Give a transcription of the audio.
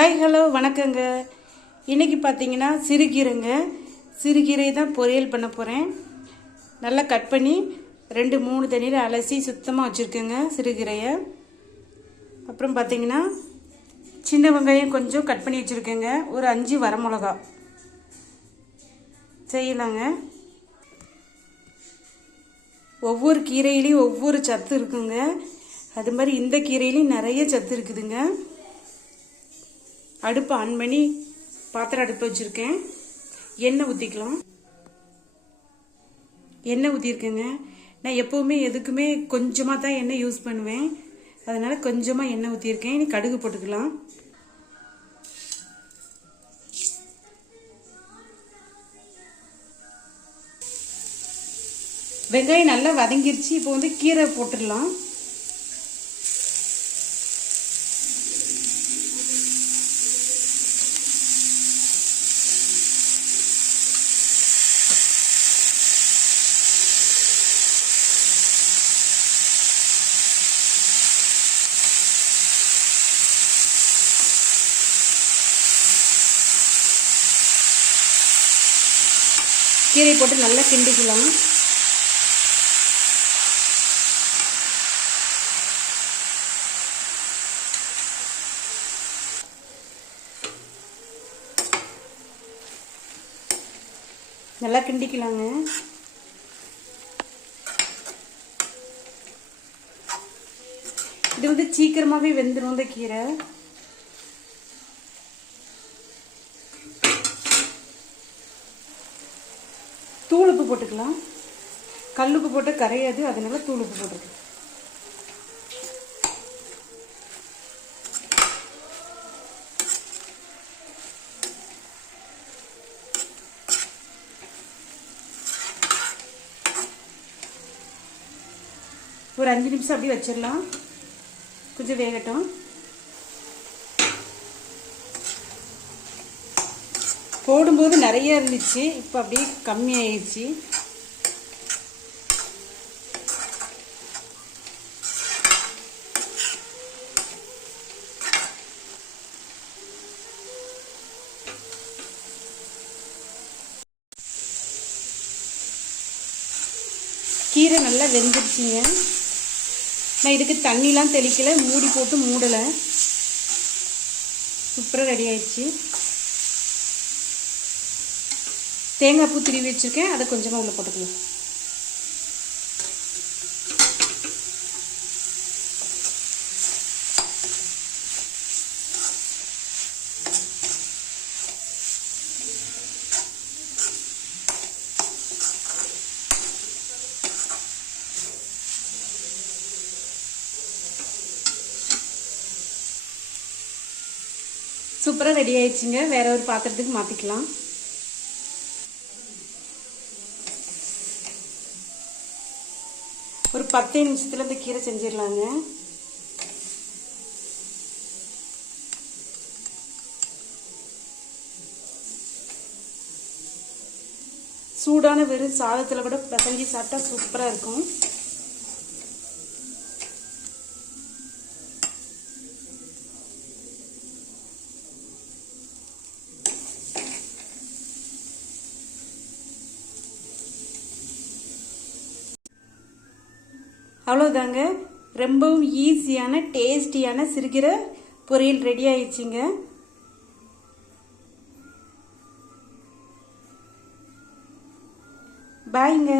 Hi hello வணக்கங்க. இன்னைக்கு பார்த்தீங்கன்னா சிறுகீரைங்க. சிறுகீரை தான் பொரியல் பண்ண போகிறேன் நல்லா கட் பண்ணி ரெண்டு மூணு தண்ணியில் அலசி சுத்தமாக வச்சுருக்கேங்க சிறுகீரையை. அப்புறம் பார்த்தீங்கன்னா சின்ன வெங்காயம் கொஞ்சம் கட் பண்ணி வச்சுருக்கேங்க. ஒரு அஞ்சு வரமிளகா. செய்யலாங்க. ஒவ்வொரு கீரையிலையும் ஒவ்வொரு சத்து இருக்குங்க. அது மாதிரி இந்த கீரையிலையும் நிறைய சத்து இருக்குதுங்க. அடுப்பு ஆன் பண்ணி பாத்திரம் அடுப்பு வச்சுருக்கேன். எண்ணெய் ஊற்றிக்கலாம் எண்ணெய் ஊற்றிருக்கேங்க நான் எப்போவுமே எதுக்குமே கொஞ்சமாக தான் எண்ணெய் யூஸ் பண்ணுவேன். அதனால் கொஞ்சமாக எண்ணெய் ஊற்றிருக்கேன் இனி கடுகு போட்டுக்கலாம். வெங்காயம் நல்லா வதங்கிருச்சு. இப்போ வந்து கீரை போட்டுடலாம். கீரை போட்டு நல்லா கிண்டிக்கலாம். நல்லா கிண்டிக்கலாங்க. இது வந்து சீக்கிரமாகவே வெந்துடும் இந்த கீரை. தூளுப்பு போட்டுக்கலாம். கல்லுப்பு போட்டு கரையாது அதனால தூள் உப்பு போட்டுக்கலாம். ஒரு அஞ்சு நிமிஷம் அப்படியே வச்சிடலாம். கொஞ்சம் வேகட்டும். போடும்போது நிறைய இருந்துச்சு. இப்போ அப்படியே கம்மியாயிடுச்சு கீரை நல்லா வெந்துருச்சுங்க. நான் இதுக்கு தண்ணிலாம் தெளிக்கல மூடி போட்டு மூடலை. சூப்பராக ரெடி ஆயிடுச்சு. தேங்காய் பூ திருவி வச்சுருக்கேன். அதை கொஞ்சமாக உள்ள போட்டுக்கலாம் சூப்பராக ரெடி ஆயிடுச்சுங்க. வேற ஒரு பாத்திரத்துக்கு மாற்றிக்கலாம் ஒரு பத்து நிமிஷத்தில் இந்த கீரை செஞ்சிடலாங்க. சூடான வெறும் சாதத்தில் கூட பிசைஞ்சு சாப்பிட்டா சூப்பராக இருக்கும். அவ்வளோதாங்க ரொம்பவும் ஈஸியான டேஸ்டியான சிறுகிற பொரியல் ரெடி ஆயிடுச்சுங்க. பாய்ங்க.